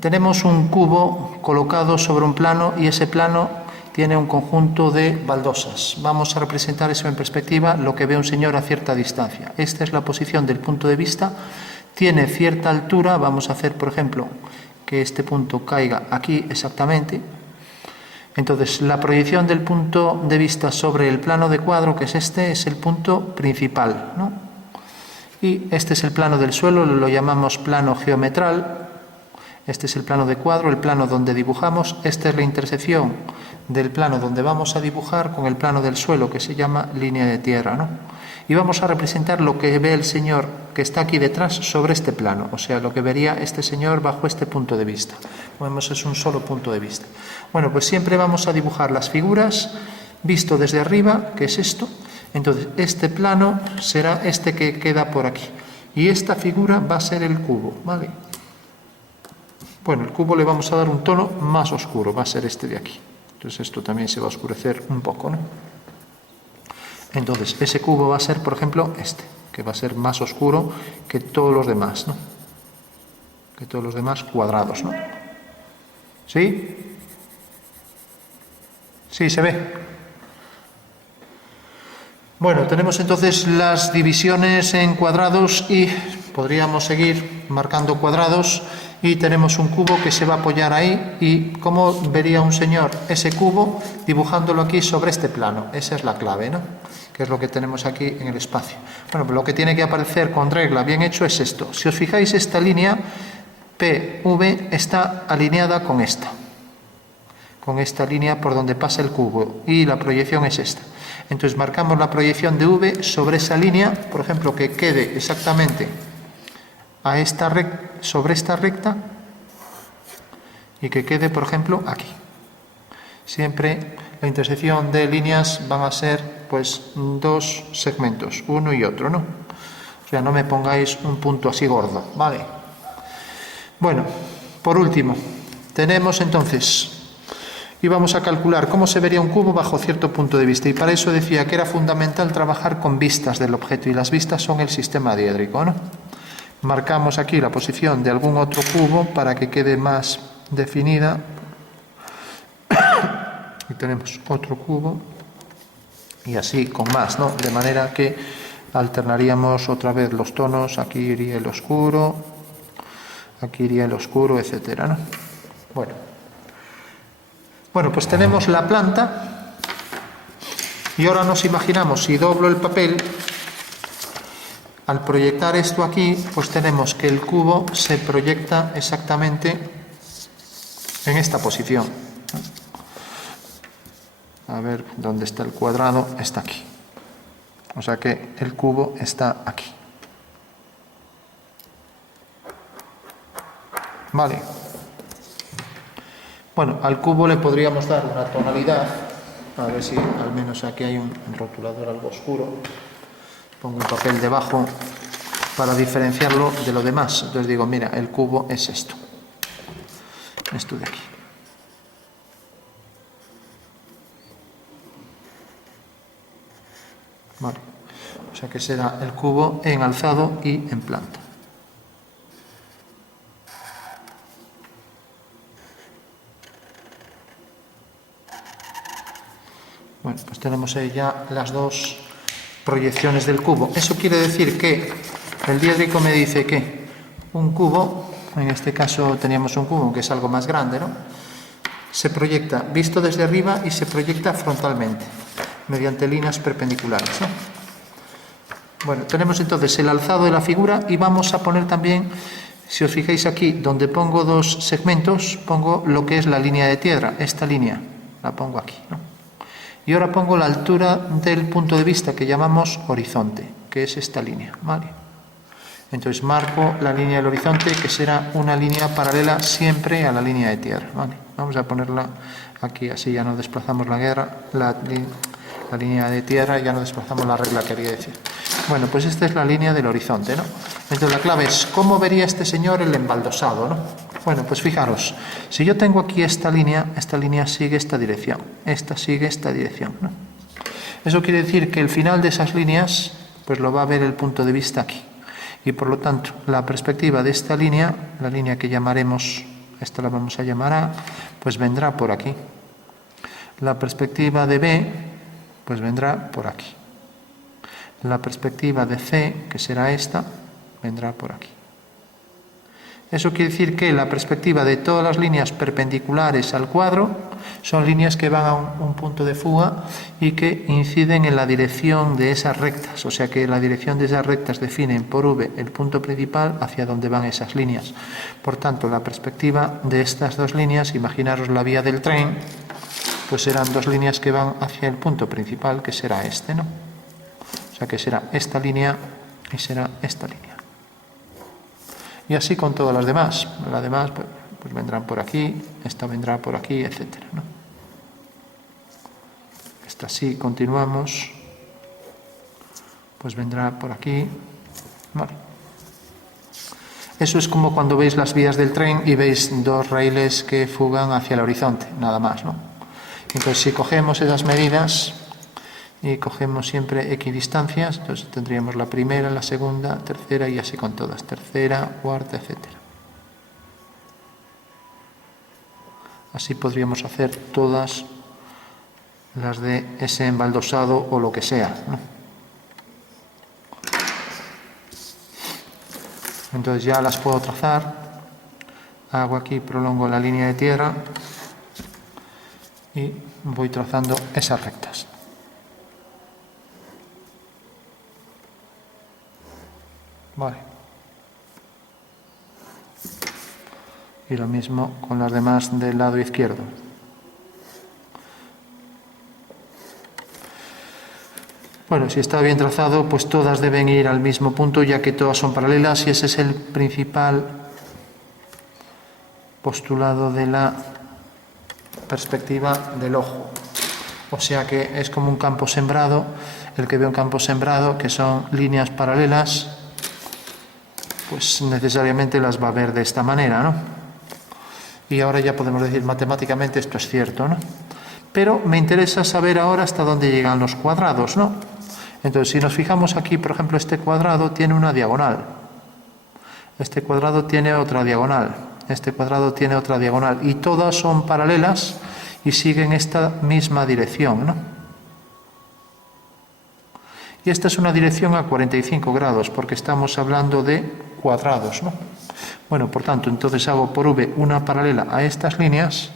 tenemos un cubo colocado sobre un plano y ese plano tiene un conjunto de baldosas. Vamos a representar eso en perspectiva, lo que ve un señor a cierta distancia. Esta es la posición del punto de vista, tiene cierta altura, vamos a hacer, por ejemplo, que este punto caiga aquí exactamente. Entonces, la proyección del punto de vista sobre el plano de cuadro, que es este, es el punto principal, ¿no? Y este es el plano del suelo, lo llamamos plano geometral. Este es el plano de cuadro, el plano donde dibujamos. Esta es la intersección del plano donde vamos a dibujar con el plano del suelo, que se llama línea de tierra, ¿no? Y vamos a representar lo que ve el señor que está aquí detrás sobre este plano, o sea, lo que vería este señor bajo este punto de vista. Como vemos, es un solo punto de vista. Bueno, pues siempre vamos a dibujar las figuras visto desde arriba, que es esto. Entonces, este plano será este que queda por aquí. Y esta figura va a ser el cubo, ¿vale? Bueno, el cubo le vamos a dar un tono más oscuro, va a ser este de aquí. Entonces esto también se va a oscurecer un poco, ¿no? Entonces ese cubo va a ser, por ejemplo, este, que va a ser más oscuro que todos los demás, ¿no? Que todos los demás cuadrados, ¿no? ¿Sí? Sí, se ve. Bueno, tenemos entonces las divisiones en cuadrados y podríamos seguir marcando cuadrados. Y tenemos un cubo que se va a apoyar ahí. ¿Y cómo vería un señor ese cubo dibujándolo aquí sobre este plano? Esa es la clave, ¿no? Que es lo que tenemos aquí en el espacio. Bueno, pues lo que tiene que aparecer con regla bien hecho es esto. Si os fijáis, esta línea PV está alineada con esta línea por donde pasa el cubo, y la proyección es esta. Entonces marcamos la proyección de V sobre esa línea, por ejemplo, que quede exactamente sobre esta recta y que quede, por ejemplo, aquí. Siempre la intersección de líneas van a ser pues dos segmentos, uno y otro, ¿no? O sea, no me pongáis un punto así gordo, ¿vale? Bueno, por último, tenemos entonces, y vamos a calcular cómo se vería un cubo bajo cierto punto de vista, y para eso decía que era fundamental trabajar con vistas del objeto, y las vistas son el sistema diédrico, ¿no? Marcamos aquí la posición de algún otro cubo para que quede más definida. Y tenemos otro cubo. Y así con más, ¿no? De manera que alternaríamos otra vez los tonos. Aquí iría el oscuro, aquí iría el oscuro, etcétera, ¿no? Bueno, pues tenemos la planta. Y ahora nos imaginamos, si doblo el papel, al proyectar esto aquí, pues tenemos que el cubo se proyecta exactamente en esta posición. A ver, ¿dónde está el cuadrado? Está aquí. O sea que el cubo está aquí. Vale. Bueno, al cubo le podríamos dar una tonalidad. A ver si al menos aquí hay un rotulador algo oscuro. Pongo un papel debajo para diferenciarlo de lo demás. Entonces digo, mira, el cubo es esto. Esto de aquí. Vale. O sea que será el cubo en alzado y en planta. Bueno, pues tenemos ahí ya las dos proyecciones del cubo. Eso quiere decir que el diédrico me dice que un cubo, en este caso teníamos un cubo que es algo más grande, ¿no? Se proyecta visto desde arriba y se proyecta frontalmente, mediante líneas perpendiculares, ¿no? Bueno, tenemos entonces el alzado de la figura y vamos a poner también, si os fijáis aquí, donde pongo dos segmentos, pongo lo que es la línea de tierra, esta línea, la pongo aquí, ¿no? Y ahora pongo la altura del punto de vista que llamamos horizonte, que es esta línea, ¿vale? Entonces marco la línea del horizonte, que será una línea paralela siempre a la línea de tierra, ¿vale? Vamos a ponerla aquí, así ya no desplazamos la línea de tierra, ya no desplazamos la regla, quería decir. Bueno, pues esta es la línea del horizonte, ¿no? Entonces la clave es, ¿cómo vería este señor el embaldosado, ¿no? Bueno, pues fijaros, si yo tengo aquí esta línea sigue esta dirección, esta sigue esta dirección, ¿no? Eso quiere decir que el final de esas líneas, pues lo va a ver el punto de vista aquí. Y por lo tanto, la perspectiva de esta línea, la línea que llamaremos esta la vamos a llamar A, pues vendrá por aquí. La perspectiva de B, pues vendrá por aquí. La perspectiva de C, que será esta, vendrá por aquí. Eso quiere decir que la perspectiva de todas las líneas perpendiculares al cuadro son líneas que van a un punto de fuga y que inciden en la dirección de esas rectas. O sea que la dirección de esas rectas definen por V el punto principal hacia donde van esas líneas. Por tanto, la perspectiva de estas dos líneas, imaginaros la vía del tren, pues serán dos líneas que van hacia el punto principal, que será este, ¿no? O sea que será esta línea y será esta línea. Y así con todas las demás. Las demás pues vendrán por aquí, esta vendrá por aquí, etcétera, ¿no? Esta sí, continuamos. Pues vendrá por aquí. Vale. Eso es como cuando veis las vías del tren y veis dos raíles que fugan hacia el horizonte, nada más, ¿no? Entonces, si cogemos esas medidas y cogemos siempre equidistancias, entonces tendríamos la primera, la segunda, tercera y así con todas, tercera, cuarta, etcétera. Así podríamos hacer todas las de ese embaldosado o lo que sea, ¿no? Entonces ya las puedo trazar. Hago aquí, prolongo la línea de tierra y voy trazando esas rectas. Vale. Y lo mismo con las demás del lado izquierdo. Bueno, si está bien trazado, pues todas deben ir al mismo punto, ya que todas son paralelas, y ese es el principal postulado de la perspectiva del ojo. O sea que es como un campo sembrado. El que ve un campo sembrado, que son líneas paralelas, pues necesariamente las va a ver de esta manera, ¿no? Y ahora ya podemos decir matemáticamente esto es cierto, ¿no? Pero me interesa saber ahora hasta dónde llegan los cuadrados, ¿no? Entonces, si nos fijamos aquí, por ejemplo, este cuadrado tiene una diagonal. Este cuadrado tiene otra diagonal. Este cuadrado tiene otra diagonal. Y todas son paralelas y siguen esta misma dirección, ¿no? Y esta es una dirección a 45 grados, porque estamos hablando de cuadrados, ¿no? Bueno, por tanto, entonces hago por V una paralela a estas líneas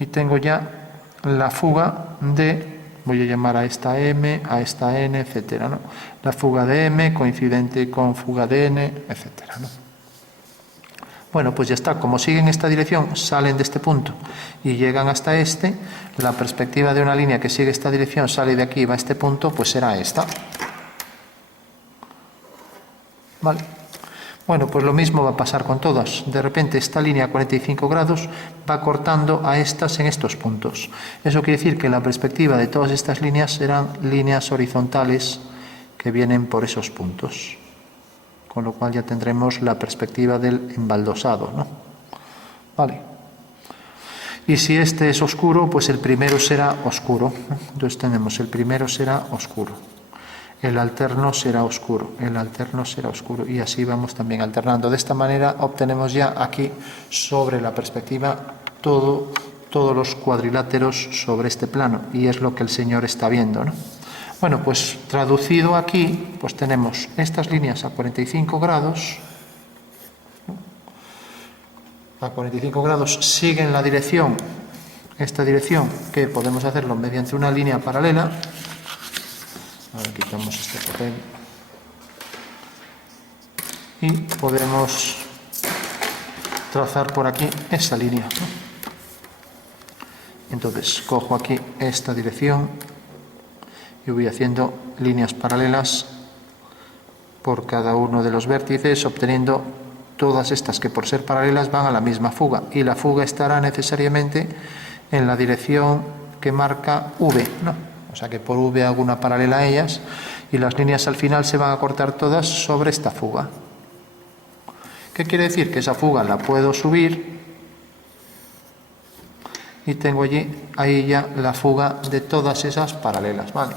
y tengo ya la fuga de, voy a llamar a esta M, a esta N, etcétera, ¿no? La fuga de M coincidente con fuga de N, etcétera, ¿no? Bueno, pues ya está. Como siguen esta dirección, salen de este punto y llegan hasta este, la perspectiva de una línea que sigue esta dirección, sale de aquí y va a este punto, pues será esta. Vale. Bueno, pues lo mismo va a pasar con todas. De repente esta línea a 45 grados va cortando a estas en estos puntos. Eso quiere decir que la perspectiva de todas estas líneas serán líneas horizontales que vienen por esos puntos. Con lo cual ya tendremos la perspectiva del embaldosado, ¿no? Vale. Y si este es oscuro, pues el primero será oscuro, ¿no? Entonces tenemos el primero será oscuro. El alterno será oscuro, el alterno será oscuro, y así vamos también alternando. De esta manera obtenemos ya aquí sobre la perspectiva todos los cuadriláteros sobre este plano, y es lo que el señor está viendo, ¿no? Bueno, pues traducido aquí, pues tenemos estas líneas a 45 grados, ¿no? A 45 grados siguen la dirección, esta dirección, que podemos hacerlo mediante una línea paralela. Ahora quitamos este papel y podemos trazar por aquí esa línea, ¿no? Entonces cojo aquí esta dirección y voy haciendo líneas paralelas por cada uno de los vértices, obteniendo todas estas que por ser paralelas van a la misma fuga, y la fuga estará necesariamente en la dirección que marca V, ¿no? O sea que por V hago una paralela a ellas y las líneas al final se van a cortar todas sobre esta fuga. ¿Qué quiere decir? Que esa fuga la puedo subir y tengo ahí ya la fuga de todas esas paralelas, ¿vale?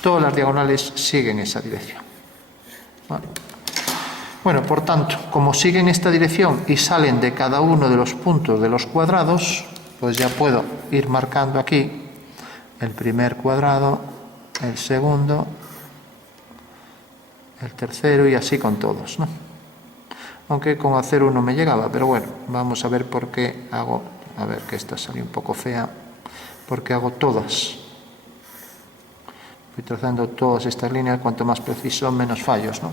Todas las diagonales siguen esa dirección, ¿vale? Bueno, por tanto, como siguen esta dirección y salen de cada uno de los puntos de los cuadrados, pues ya puedo ir marcando aquí el primer cuadrado, el segundo, el tercero y así con todos, ¿no? Aunque con hacer uno me llegaba, pero bueno, vamos a ver por qué hago, a ver que esta salió un poco fea, porque hago todas. Voy trazando todas estas líneas, cuanto más preciso, menos fallos, ¿no?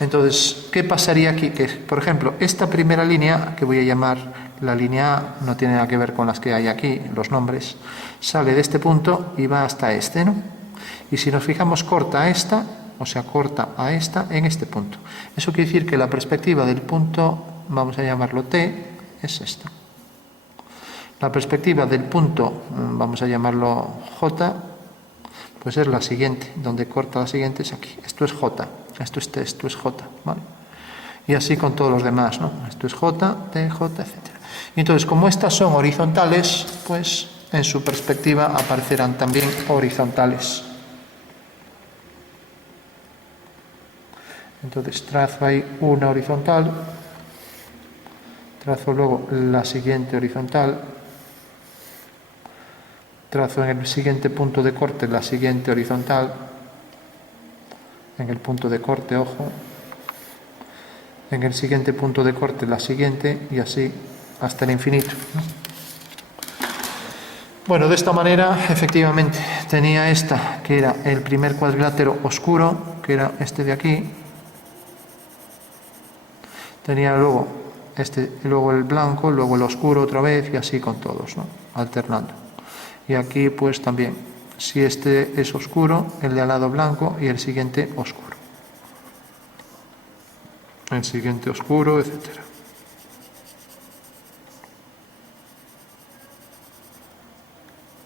Entonces, ¿qué pasaría aquí? Que, por ejemplo, esta primera línea, que voy a llamar la línea A, no tiene nada que ver con las que hay aquí, los nombres, sale de este punto y va hasta este, ¿no? Y si nos fijamos, corta a esta, o sea, corta a esta en este punto. Eso quiere decir que la perspectiva del punto, vamos a llamarlo T, es esta. La perspectiva del punto, vamos a llamarlo J, pues es la siguiente, donde corta la siguiente es aquí. Esto es J, esto es T, esto es J, ¿vale? Y así con todos los demás, ¿no? Esto es J, T, J, etc. Y entonces, como estas son horizontales, pues en su perspectiva aparecerán también horizontales. Entonces trazo ahí una horizontal, trazo luego la siguiente horizontal, trazo en el siguiente punto de corte la siguiente horizontal, en el punto de corte, ojo, en el siguiente punto de corte la siguiente y así hasta el infinito, ¿no? Bueno, de esta manera efectivamente tenía esta que era el primer cuadrilátero oscuro, que era este de aquí. Tenía luego luego el blanco, luego el oscuro otra vez y así con todos, ¿no? Alternando. Y aquí pues también, si este es oscuro, el de al lado blanco y el siguiente oscuro. El siguiente oscuro, etcétera.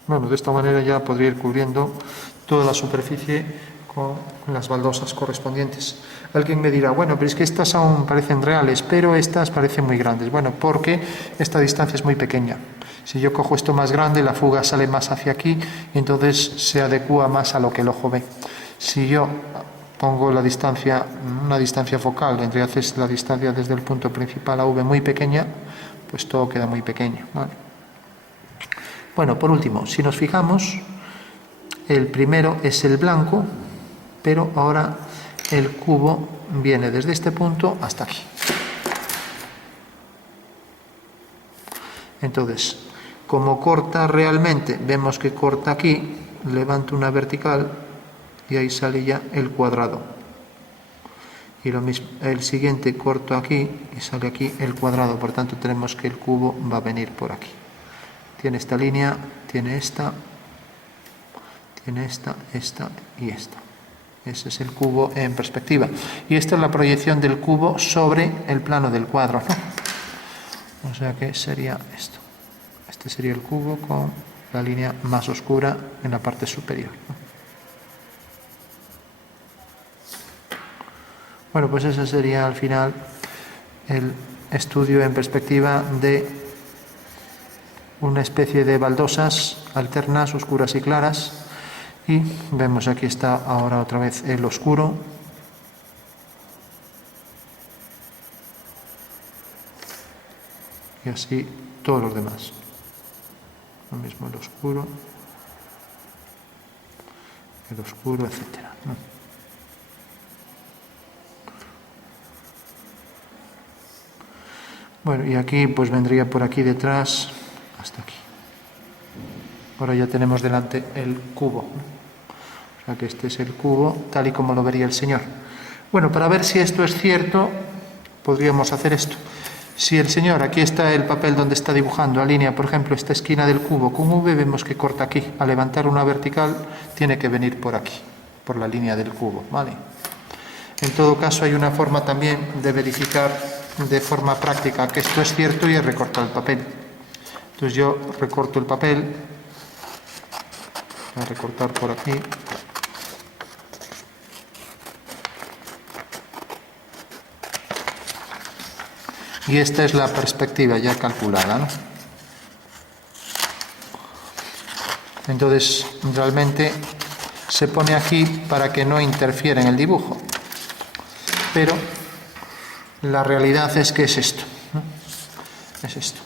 Bueno, de esta manera ya podría ir cubriendo toda la superficie con las baldosas correspondientes. Alguien me dirá, bueno, pero es que estas aún parecen reales, pero estas parecen muy grandes. Bueno, porque esta distancia es muy pequeña. Si yo cojo esto más grande, la fuga sale más hacia aquí y entonces se adecúa más a lo que el ojo ve. Si yo pongo la distancia, una distancia focal, entre haces la distancia desde el punto principal a V muy pequeña, pues todo queda muy pequeño, ¿vale? Bueno, por último, si nos fijamos, el primero es el blanco, pero ahora el cubo viene desde este punto hasta aquí. Entonces, como corta realmente, vemos que corta aquí, levanto una vertical y ahí sale ya el cuadrado. Y lo mismo, el siguiente corto aquí y sale aquí el cuadrado, por tanto tenemos que el cubo va a venir por aquí. Tiene esta línea, tiene esta y esta. Ese es el cubo en perspectiva. Y esta es la proyección del cubo sobre el plano del cuadro, ¿no? O sea que sería esto. Este sería el cubo con la línea más oscura en la parte superior, ¿no? Bueno, pues ese sería al final el estudio en perspectiva de una especie de baldosas alternas, oscuras y claras. Y vemos aquí está ahora otra vez el oscuro. Y así todos los demás. Lo mismo el oscuro, etcétera, ¿no? Bueno, y aquí pues vendría por aquí detrás hasta aquí. Ahora ya tenemos delante el cubo, ¿no? O sea que este es el cubo tal y como lo vería el Señor. Bueno, para ver si esto es cierto, podríamos hacer esto. Si el Señor, aquí está el papel donde está dibujando, alinea, por ejemplo, esta esquina del cubo con V, vemos que corta aquí. Al levantar una vertical, tiene que venir por aquí, por la línea del cubo, ¿vale? En todo caso, hay una forma también de verificar de forma práctica que esto es cierto y es recortar el papel. Entonces yo recorto el papel, voy a recortar por aquí. Y esta es la perspectiva ya calculada, ¿no? Entonces, realmente se pone aquí para que no interfiera en el dibujo. Pero La realidad es que es esto, ¿no? Es esto.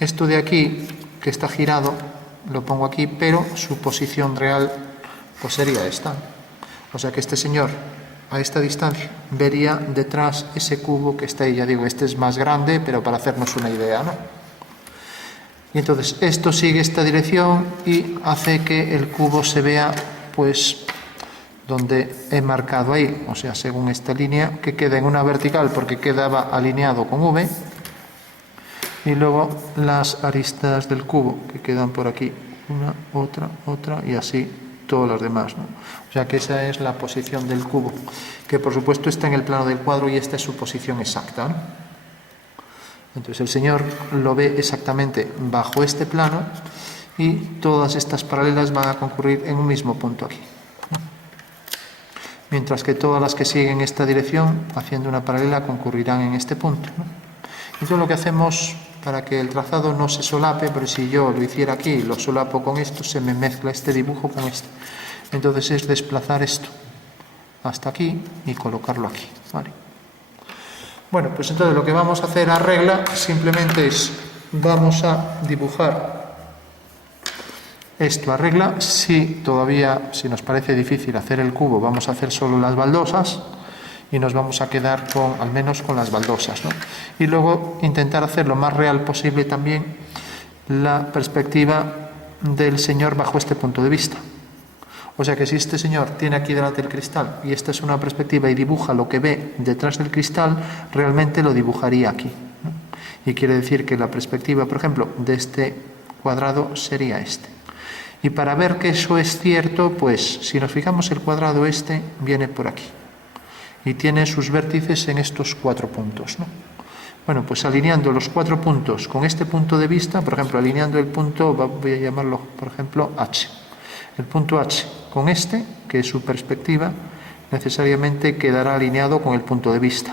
Esto de aquí, que está girado, lo pongo aquí, pero su posición real pues sería esta. O sea que este señor, a esta distancia, vería detrás ese cubo que está ahí. Ya digo, este es más grande, pero para hacernos una idea, ¿no? Y entonces esto sigue esta dirección y hace que el cubo se vea, pues, donde he marcado ahí, o sea, según esta línea, que queda en una vertical porque quedaba alineado con V, y luego las aristas del cubo que quedan por aquí, una, otra y así todas las demás, ¿no? O sea que esa es la posición del cubo, que por supuesto está en el plano del cuadro y esta es su posición exacta, ¿no? Entonces el señor lo ve exactamente bajo este plano y todas estas paralelas van a concurrir en un mismo punto aquí, mientras que todas las que siguen esta dirección haciendo una paralela concurrirán en este punto, ¿no? Entonces lo que hacemos para que el trazado no se solape, pero si yo lo hiciera aquí y lo solapo con esto, se me mezcla este dibujo con este. Entonces es desplazar esto hasta aquí y colocarlo aquí, ¿vale? Bueno, pues entonces lo que vamos a hacer a regla simplemente es, vamos a dibujar esto a regla. Si todavía, si nos parece difícil hacer el cubo, vamos a hacer solo las baldosas y nos vamos a quedar con, al menos con las baldosas, ¿no? Y luego intentar hacer lo más real posible también la perspectiva del señor bajo este punto de vista. O sea que si este señor tiene aquí delante el cristal y esta es una perspectiva y dibuja lo que ve detrás del cristal, realmente lo dibujaría aquí, ¿no? Y quiere decir que la perspectiva, por ejemplo, de este cuadrado sería este. Y para ver que eso es cierto, pues si nos fijamos, el cuadrado este viene por aquí y tiene sus vértices en estos 4 puntos, ¿no? Bueno, pues alineando los 4 puntos con este punto de vista, por ejemplo, alineando el punto, voy a llamarlo, por ejemplo, H. El punto H con este, que es su perspectiva, necesariamente quedará alineado con el punto de vista.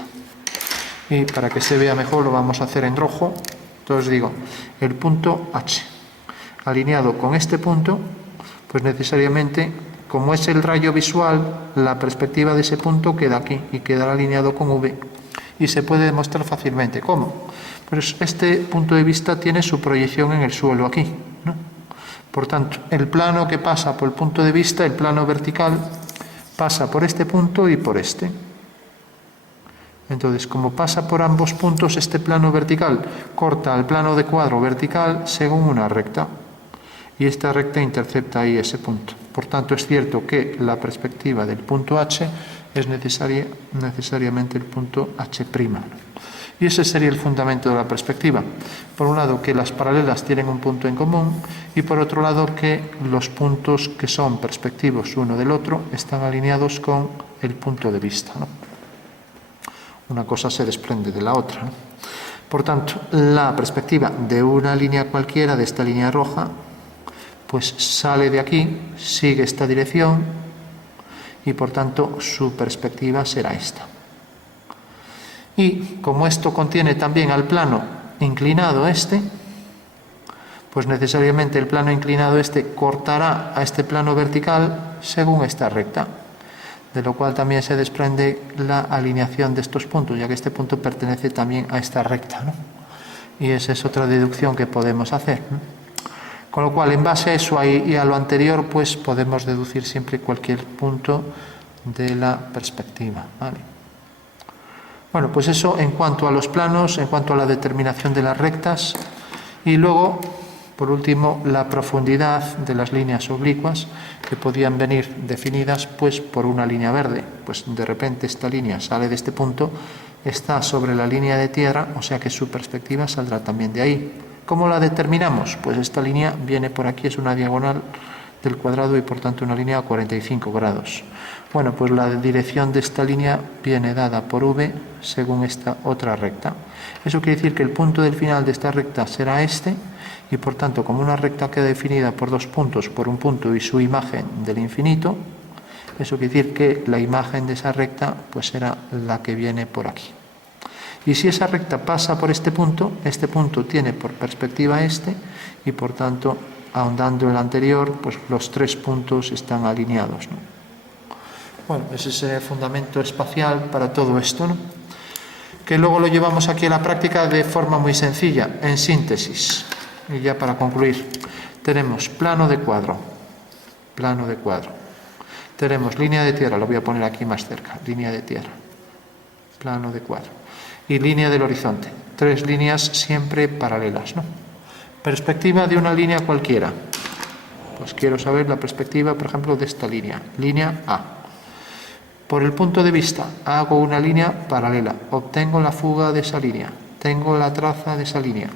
Y para que se vea mejor lo vamos a hacer en rojo. Entonces digo, el punto H alineado con este punto, pues necesariamente, como es el rayo visual, la perspectiva de ese punto queda aquí y quedará alineado con V. Y se puede demostrar fácilmente. ¿Cómo? Pues este punto de vista tiene su proyección en el suelo aquí, ¿no? Por tanto, el plano que pasa por el punto de vista, el plano vertical, pasa por este punto y por este. Entonces, como pasa por ambos puntos, este plano vertical corta al plano de cuadro vertical según una recta. Y esta recta intercepta ahí ese punto. Por tanto, es cierto que la perspectiva del punto H es necesariamente el punto H'. Y ese sería el fundamento de la perspectiva. Por un lado, que las paralelas tienen un punto en común y por otro lado, que los puntos que son perspectivos uno del otro están alineados con el punto de vista, ¿no? Una cosa se desprende de la otra, ¿no? Por tanto, la perspectiva de una línea cualquiera, de esta línea roja, pues sale de aquí, sigue esta dirección y por tanto su perspectiva será esta. Y como esto contiene también al plano inclinado este, pues necesariamente el plano inclinado este cortará a este plano vertical según esta recta, de lo cual también se desprende la alineación de estos puntos, ya que este punto pertenece también a esta recta, ¿no? Y esa es otra deducción que podemos hacer, ¿no? Con lo cual, en base a eso y a lo anterior, pues podemos deducir siempre cualquier punto de la perspectiva, ¿vale? Bueno, pues eso en cuanto a los planos, en cuanto a la determinación de las rectas. Y luego, por último, la profundidad de las líneas oblicuas, que podían venir definidas pues por una línea verde. Pues de repente esta línea sale de este punto, está sobre la línea de tierra, o sea que su perspectiva saldrá también de ahí. ¿Cómo la determinamos? Pues esta línea viene por aquí, es una diagonal del cuadrado y por tanto una línea a 45 grados. Bueno, pues la dirección de esta línea viene dada por V según esta otra recta. Eso quiere decir que el punto del final de esta recta será este y por tanto, como una recta queda definida por 2 puntos, por un punto y su imagen del infinito, eso quiere decir que la imagen de esa recta pues será la que viene por aquí. Y si esa recta pasa por este punto tiene por perspectiva este y por tanto, ahondando en el anterior, pues los 3 puntos están alineados, ¿no? Bueno, ese es el fundamento espacial para todo esto, ¿no? que luego lo llevamos aquí a la práctica de forma muy sencilla, en síntesis. Y ya para concluir, tenemos plano de cuadro, tenemos línea de tierra, lo voy a poner aquí más cerca, línea de tierra, plano de cuadro, y línea del horizonte, 3 líneas siempre paralelas, ¿no? Perspectiva de una línea cualquiera, pues quiero saber la perspectiva, por ejemplo, de esta línea, línea A. Por el punto de vista, hago una línea paralela, obtengo la fuga de esa línea, tengo la traza de esa línea,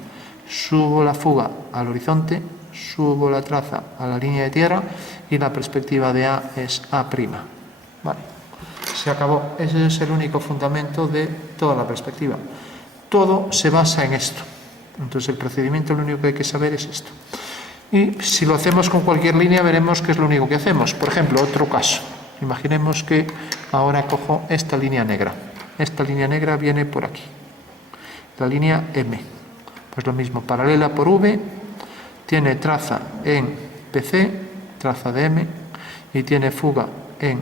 subo la fuga al horizonte, subo la traza a la línea de tierra y la perspectiva de A es A'. Vale, se acabó. Ese es el único fundamento de toda la perspectiva. Todo se basa en esto. Entonces el procedimiento lo único que hay que saber es esto. Y si lo hacemos con cualquier línea veremos qué es lo único que hacemos. Por ejemplo, otro caso. Imaginemos que ahora cojo esta línea negra. Esta línea negra viene por aquí. La línea M. Pues lo mismo, paralela por V, tiene traza en PC, traza de M, y tiene fuga en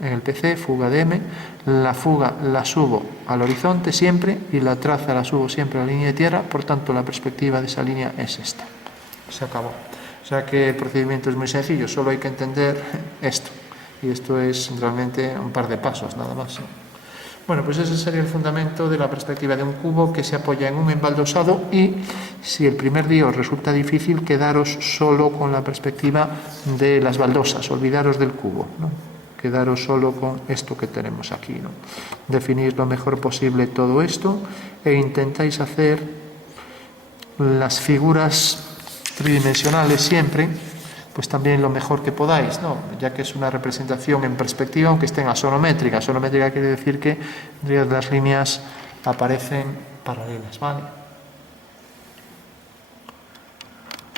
el PC, fuga de M. La fuga la subo al horizonte siempre y la traza la subo siempre a la línea de tierra, por tanto la perspectiva de esa línea es esta. Se acabó. O sea que el procedimiento es muy sencillo, solo hay que entender esto. Y esto es realmente un par de pasos, nada más. Bueno, pues ese sería el fundamento de la perspectiva de un cubo que se apoya en un embaldosado, y si el primer día os resulta difícil, quedaros solo con la perspectiva de las baldosas, olvidaros del cubo, ¿no? Quedaros solo con esto que tenemos aquí, ¿no? Definir lo mejor posible todo esto e intentáis hacer las figuras tridimensionales siempre, pues también lo mejor que podáis, ¿no? Ya que es una representación en perspectiva, aunque estén asonométrica. Asonométrica quiere decir que las líneas aparecen paralelas, ¿vale?